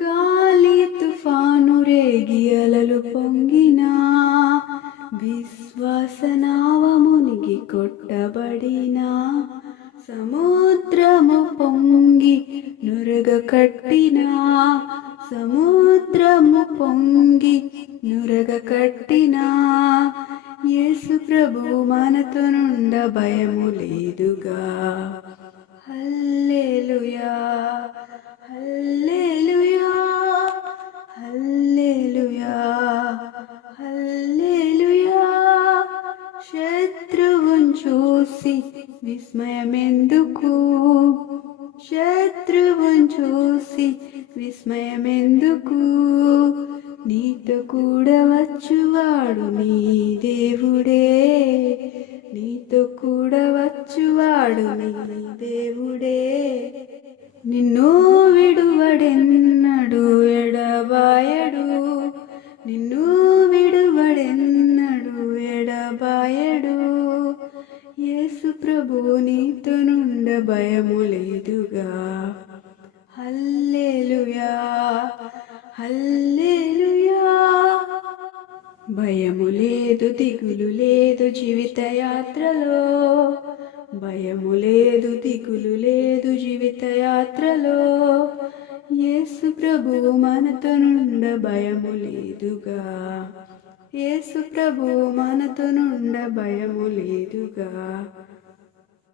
గాలి తుఫాను రేగి అలలు పొంగినా విశ్వాసనావ మునిగి కొట్టబడినా సముద్రము పొంగి నురగ కట్టినా సముద్రము పొంగి నురగ కట్టినా యేసు ప్రభు మనతో నుండ భయము లేదుగా. హల్లెలూయా. చూసి విస్మయమెందుకు? శత్రువును చూసి విస్మయమెందుకు? నీతో కూడా వచ్చువాడు నీ దేవుడే. నీతో కూడా వచ్చువాడు నీ దేవుడే. నిన్ను విడువడెన్నడు ఎడబాయడు. నిన్ను విడువడెన్నడు ఎడబాయడు. యేసు ప్రభువు నీతో నుండ భయము లేదుగా హల్లెలూయా హల్లెలూయా. భయము లేదు దిగులు లేదు జీవిత యాత్రలో. భయము లేదు దిగులు లేదు జీవిత యాత్రలో. యేసు ప్రభువు మనతో నుండ భయము లేదుగా. యేసు ప్రభు మనతో నుండ భయము లేదుగా.